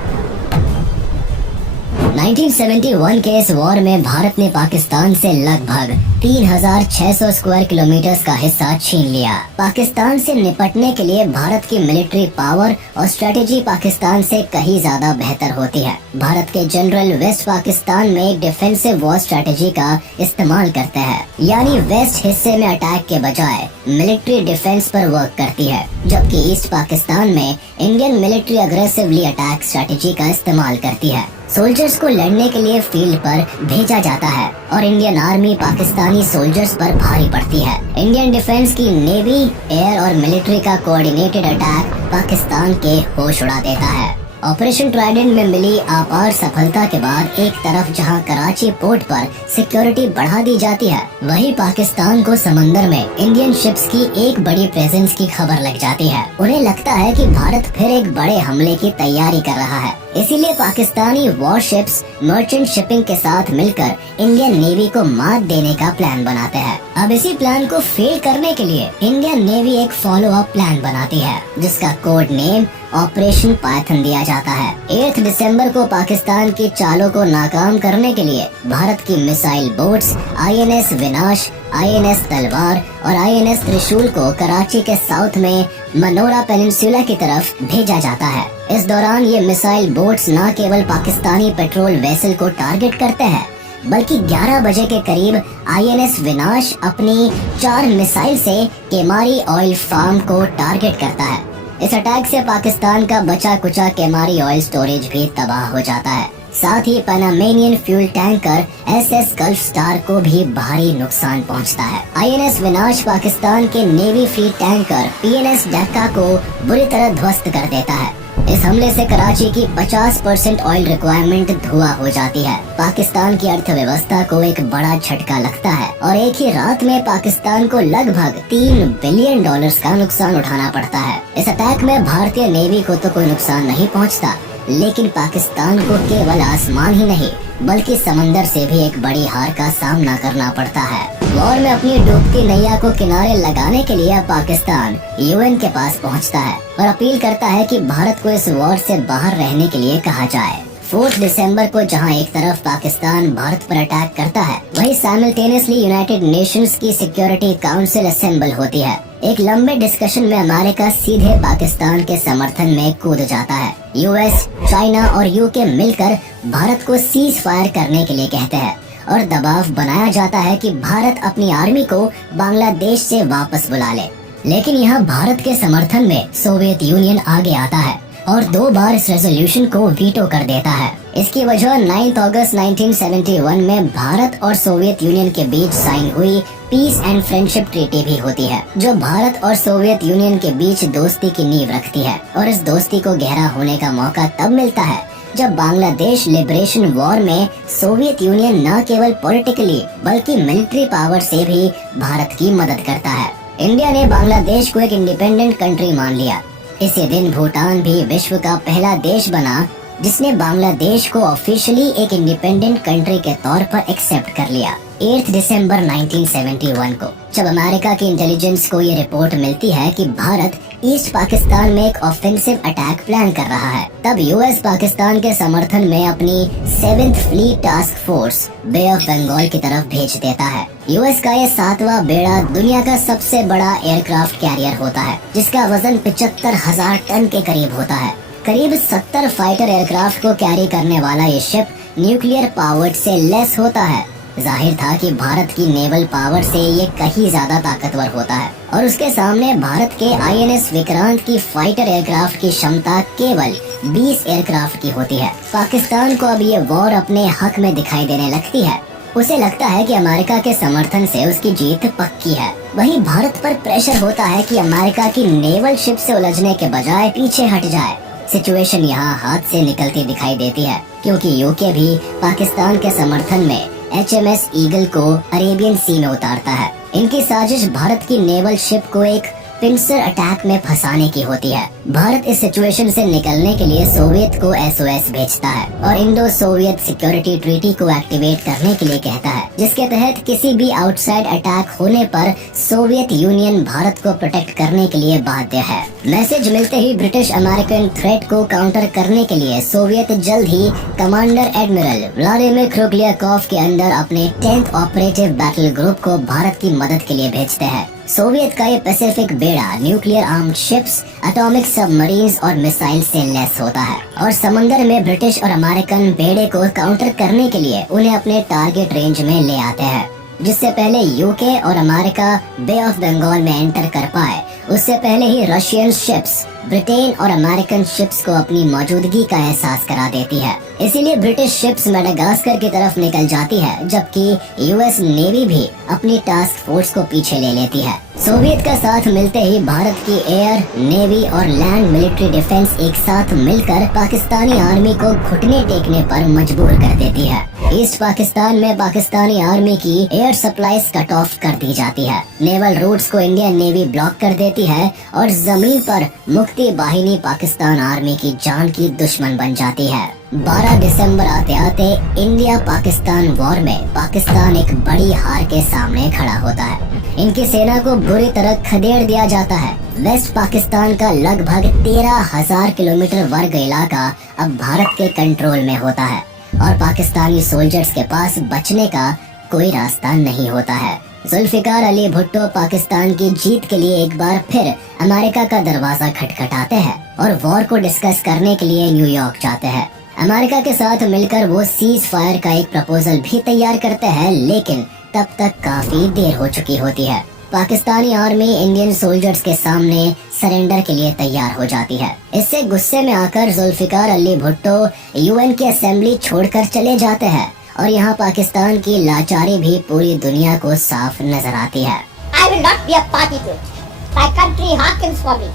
1971 के इस वॉर में भारत ने पाकिस्तान से लगभग 3600 स्क्वायर किलोमीटर का हिस्सा छीन लिया। पाकिस्तान से निपटने के लिए भारत की मिलिट्री पावर और स्ट्रेटेजी पाकिस्तान से कहीं ज्यादा बेहतर होती है। भारत के जनरल वेस्ट पाकिस्तान में एक डिफेंसिव वॉर स्ट्रेटेजी का इस्तेमाल करते हैं, यानी वेस्ट हिस्से में अटैक के बजाय मिलिट्री डिफेंस पर वर्क करती है, जबकि ईस्ट पाकिस्तान में Indian military aggressively attack strategy का इस्तेमाल करती है। सोल्जर्स को लड़ने के लिए फील्ड पर भेजा जाता है और इंडियन आर्मी पाकिस्तानी सोल्जर्स पर भारी पड़ती है। इंडियन डिफेंस की नेवी, एयर और मिलिट्री का कोऑर्डिनेटेड अटैक पाकिस्तान के होश उड़ा देता है। ऑपरेशन ट्राइडेंट में मिली अपार सफलता के बाद एक तरफ जहां कराची पोर्ट पर सिक्योरिटी बढ़ा दी जाती है, वहीं पाकिस्तान को समंदर में इंडियन शिप्स की एक बड़ी प्रेजेंस की खबर लग जाती है। उन्हें लगता है कि भारत फिर एक बड़े हमले की तैयारी कर रहा है, इसीलिए पाकिस्तानी वॉरशिप्स मर्चेंट शिपिंग के साथ मिलकर इंडियन नेवी को मात देने का प्लान बनाते हैं। अब इसी प्लान को फेल करने के लिए इंडियन नेवी एक फॉलो अप प्लान बनाती है, जिसका कोड नेम ऑपरेशन पाइथन दिया जाता है। 8 दिसंबर को पाकिस्तान की चालों को नाकाम करने के लिए भारत की मिसाइल बोट्स INS विनाश, INS तलवार और INS त्रिशूल को कराची के साउथ में मनोरा पेनिनसुला की तरफ भेजा जाता है। इस दौरान ये मिसाइल बोट्स न केवल पाकिस्तानी पेट्रोल वेसल को टारगेट करते हैं, बल्कि 11 बजे के करीब INS विनाश अपनी 4 मिसाइल से केमारी ऑयल फार्म को टारगेट करता है। इस अटैक से पाकिस्तान का बचा कुचा केमारी ऑयल स्टोरेज भी तबाह हो जाता है। साथ ही Panamanian fuel tanker SS gulf star को भी भारी नुकसान पहुंचता है। INS विनाश पाकिस्तान के नेवी फ्लीट टैंकर PNS डक्का को बुरी तरह ध्वस्त कर देता है। इस हमले से कराची की 50% ऑयल रिक्वायरमेंट धुआं हो जाती है। पाकिस्तान की अर्थव्यवस्था को एक बड़ा झटका लगता है और एक ही रात में पाकिस्तान को लगभग $3 बिलियन का नुकसान उठाना पड़ता है। इस अटैक में भारतीय नेवी को तो कोई नुकसान नहीं पहुंचता, लेकिन पाकिस्तान को केवल आसमान ही नहीं बल्कि समंदर से भी एक बड़ी हार का सामना करना पड़ता है। वॉर में अपनी डूबती नैया को किनारे लगाने के लिए पाकिस्तान UN के पास पहुंचता है और अपील करता है कि भारत को इस वॉर से बाहर रहने के लिए कहा जाए। 4 दिसंबर को जहां एक तरफ पाकिस्तान भारत पर अटैक करता है, वहीं साइमल्टेनियसली यूनाइटेड नेशंस की सिक्योरिटी काउंसिल असेंबल होती है। एक लंबे डिस्कशन में अमेरिका सीधे पाकिस्तान के समर्थन में कूद जाता है। US, चाइना और UK मिलकर भारत को सीज फायर करने के लिए कहते हैं और दबाव बनाया जाता है कि भारत अपनी आर्मी को बांग्लादेश से वापस बुला ले। लेकिन यहाँ भारत के समर्थन में सोवियत यूनियन आगे आता है और 2 बार इस रेजोल्यूशन को वीटो कर देता है। इसकी वजह 9 अगस्त 1971 में भारत और सोवियत यूनियन के बीच साइन हुई पीस एंड फ्रेंडशिप ट्रीटी भी होती है, जो भारत और सोवियत यूनियन के बीच दोस्ती की नींव रखती है। और इस दोस्ती को गहरा होने का मौका तब मिलता है जब बांग्लादेश लिबरेशन वॉर में सोवियत यूनियन न केवल पॉलिटिकली बल्कि मिलिट्री पावर से भी भारत की मदद करता है। इंडिया ने बांग्लादेश को एक इंडिपेंडेंट कंट्री मान लिया। इसी दिन भूटान भी विश्व का पहला देश बना जिसने बांग्लादेश को ऑफिशियली एक इंडिपेंडेंट कंट्री के तौर पर एक्सेप्ट कर लिया। 8 दिसंबर 1971 को जब अमेरिका की इंटेलिजेंस को ये रिपोर्ट मिलती है कि भारत ईस्ट पाकिस्तान में एक ऑफेंसिव अटैक प्लान कर रहा है, तब US पाकिस्तान के समर्थन में अपनी 7th fleet task force bay of Bengal की तरफ भेज देता है। US का ये 7वां बेड़ा दुनिया का सबसे बड़ा एयरक्राफ्ट कैरियर होता है, जिसका वजन 75,000 टन के करीब होता है। करीब 70 फाइटर एयरक्राफ्ट को कैरी करने वाला ये शिप न्यूक्लियर पावर्ड से लेस होता है। जाहिर था कि भारत की नेवल पावर से ये कहीं ज्यादा ताकतवर होता है और उसके सामने भारत के INS विक्रांत की फाइटर एयरक्राफ्ट की क्षमता केवल 20 एयरक्राफ्ट की होती है। पाकिस्तान को अब ये वॉर अपने हक में दिखाई देने लगती है। उसे लगता है कि अमेरिका के समर्थन से उसकी जीत पक्की है। वहीं भारत पर प्रेशर होता है कि अमेरिका की नेवल शिप से उलझने के बजाय पीछे हट जाए। सिचुएशन यहाँ हाथ से निकलती दिखाई देती है, क्योंकि UK भी पाकिस्तान के समर्थन में HMS ईगल को अरेबियन सी में उतारता है। इनकी साजिश भारत की नेवल शिप को एक पिंसर अटैक में फंसाने की होती है। भारत इस सिचुएशन से निकलने के लिए सोवियत को SOS भेजता है और इंडो सोवियत सिक्योरिटी ट्रीटी को एक्टिवेट करने के लिए कहता है, जिसके तहत किसी भी आउटसाइड अटैक होने पर सोवियत यूनियन भारत को प्रोटेक्ट करने के लिए बाध्य है। मैसेज मिलते ही ब्रिटिश अमेरिकन थ्रेट को काउंटर करने के लिए सोवियत जल्द ही कमांडर एडमिरल व्लादिमीर क्रुगलियाकोव के अंडर अपने 10th ऑपरेटिव बैटल ग्रुप को भारत की मदद के लिए भेजते हैं। सोवियत का ये पैसिफिक बेड़ा nuclear armed ships, atomic submarines और मिसाइल से लेस होता है और समंदर में ब्रिटिश और अमेरिकन बेड़े को काउंटर करने के लिए उन्हें अपने टारगेट रेंज में ले आते हैं। जिससे पहले UK और अमेरिका बे ऑफ बंगाल में एंटर कर पाए, उससे पहले ही रशियन शिप्स ब्रिटेन और अमेरिकन शिप्स को अपनी मौजूदगी का एहसास करा देती है। इसीलिए ब्रिटिश शिप्स मेडागास्कर की तरफ निकल जाती है, जबकि यूएस नेवी भी अपनी टास्क फोर्स को पीछे ले लेती है। सोवियत का साथ मिलते ही भारत की एयर, नेवी और लैंड मिलिट्री डिफेंस एक साथ मिलकर पाकिस्तानी आर्मी को घुटने टेकने पर मजबूर कर देती है। ईस्ट पाकिस्तान में पाकिस्तानी आर्मी की एयर सप्लाईज कट ऑफ कर दी जाती है। नेवल रूट्स को इंडियन नेवी ब्लॉक कर देती है और जमीन पर मुक्ति बाहिनी पाकिस्तान आर्मी की जान की दुश्मन बन जाती है। 12 दिसंबर आते आते इंडिया पाकिस्तान वॉर में पाकिस्तान एक बड़ी हार के सामने खड़ा होता है। इनकी सेना को बुरी तरह खदेड़ दिया जाता है। वेस्ट पाकिस्तान का लगभग 13,000 किलोमीटर वर्ग इलाका अब भारत के कंट्रोल में होता है और पाकिस्तानी सोल्जर्स के पास बचने का कोई रास्ता नहीं होता है। जुल्फिकार अली भुट्टो पाकिस्तान की जीत के लिए एक बार फिर अमेरिका का दरवाजा खटखटाते हैं और वॉर को डिस्कस करने के लिए न्यूयॉर्क जाते हैं। अमेरिका के साथ मिलकर वो सीज फायर का एक प्रपोजल भी तैयार करते हैं, लेकिन तब तक काफी देर हो चुकी होती है। पाकिस्तानी आर्मी इंडियन सोल्जर्स के सामने सरेंडर के लिए तैयार हो जाती है। इससे गुस्से में आकर जुल्फिकार अली भुट्टो यूएन की असेंबली छोड़कर चले जाते हैं और यहाँ पाकिस्तान की लाचारी भी पूरी दुनिया को साफ नजर आती है। I will not be a party to it. My country hearkens for me.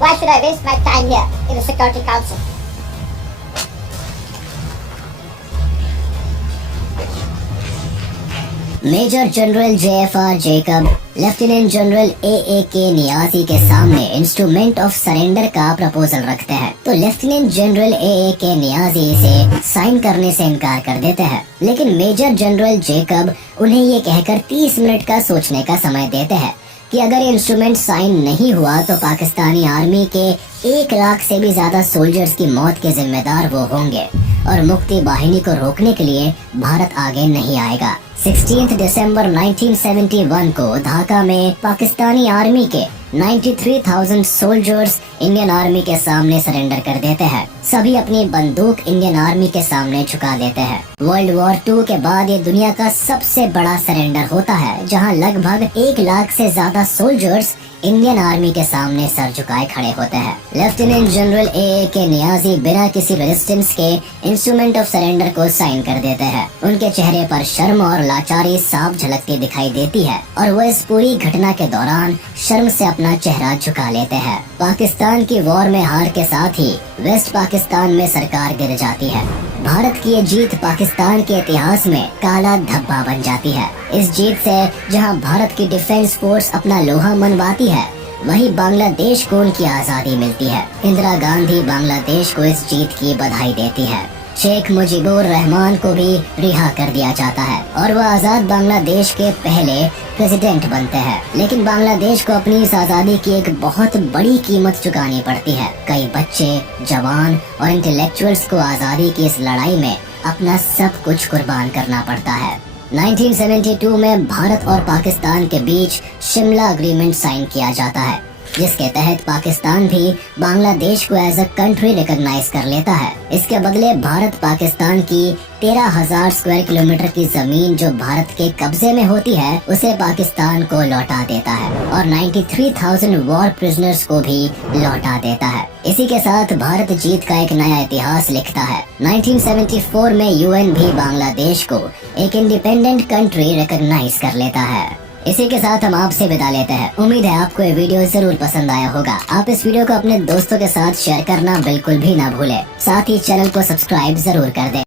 Why should I waste my time here in the Security Council? Major general JFR Jacob lieutenant general AA Niazi के सामने इंस्ट्रूमेंट ऑफ सरेंडर का प्रपोजल रखते हैं, तो लेफ्टिनेंट जनरल AA नियाजी इसे साइन करने से इनकार कर देते हैं। लेकिन मेजर जनरल जेकब उन्हें ये कहकर 30 मिनट का सोचने का समय देते हैं कि अगर इंस्ट्रूमेंट साइन नहीं हुआ तो पाकिस्तानी आर्मी के 1 लाख से भी ज्यादा सोल्जर्स की मौत के जिम्मेदार वो होंगे और मुक्ति बाहिनी को रोकने के लिए भारत आगे नहीं आएगा। 16 दिसंबर 1971 को ढाका में पाकिस्तानी आर्मी के 93,000 सोल्जर्स इंडियन आर्मी के सामने सरेंडर कर देते हैं। सभी अपनी बंदूक इंडियन आर्मी के सामने झुका देते हैं। वर्ल्ड वॉर 2 के बाद ये दुनिया का सबसे बड़ा सरेंडर होता है, जहां लगभग 1 लाख से ज्यादा सोल्जर्स इंडियन आर्मी के सामने सर झुकाए खड़े होते हैं। लेफ्टिनेंट जनरल AA नियाजी बिना किसी रेजिस्टेंस के इंस्ट्रूमेंट ऑफ सरेंडर को साइन कर देते हैं। उनके चेहरे पर शर्म और लाचारी साफ झलकती दिखाई देती है और वो इस पूरी घटना के दौरान शर्म से अपना चेहरा झुका लेते हैं। पाकिस्तान की वॉर में हार के साथ ही वेस्ट पाकिस्तान में सरकार गिर जाती है। भारत की ये जीत पाकिस्तान के इतिहास में काला धब्बा बन जाती है। इस जीत से जहां भारत की डिफेंस फोर्स अपना लोहा मनवाती है, वहीं बांग्लादेश को उनकी आजादी मिलती है। इंदिरा गांधी बांग्लादेश को इस जीत की बधाई देती है। शेख मुजीबुर रहमान को भी रिहा कर दिया जाता है और वह आजाद बांग्लादेश के पहले प्रेसिडेंट बनते हैं। लेकिन बांग्लादेश को अपनी इस आजादी की एक बहुत बड़ी कीमत चुकानी पड़ती है। कई बच्चे, जवान और इंटेलेक्चुअल्स को आजादी की इस लड़ाई में अपना सब कुछ कुर्बान करना पड़ता है। 1972 में भारत और पाकिस्तान के बीच शिमला एग्रीमेंट साइन किया जाता है, जिसके तहत पाकिस्तान भी बांग्लादेश को एज अ कंट्री रिकॉग्नाइज कर लेता है। इसके बदले भारत पाकिस्तान की 13,000 स्क्वायर किलोमीटर की जमीन जो भारत के कब्जे में होती है, उसे पाकिस्तान को लौटा देता है और 93,000 वॉर प्रिजनर्स को भी लौटा देता है। इसी के साथ भारत जीत का एक नया इतिहास लिखता है। 1974 में UN भी बांग्लादेश को एक इंडिपेंडेंट कंट्री रिकॉग्नाइज कर लेता है। इसी के साथ हम आपसे विदा लेते हैं। उम्मीद है आपको ये वीडियो जरूर पसंद आया होगा। आप इस वीडियो को अपने दोस्तों के साथ शेयर करना बिल्कुल भी ना भूलें। साथ ही चैनल को सब्सक्राइब जरूर कर दें।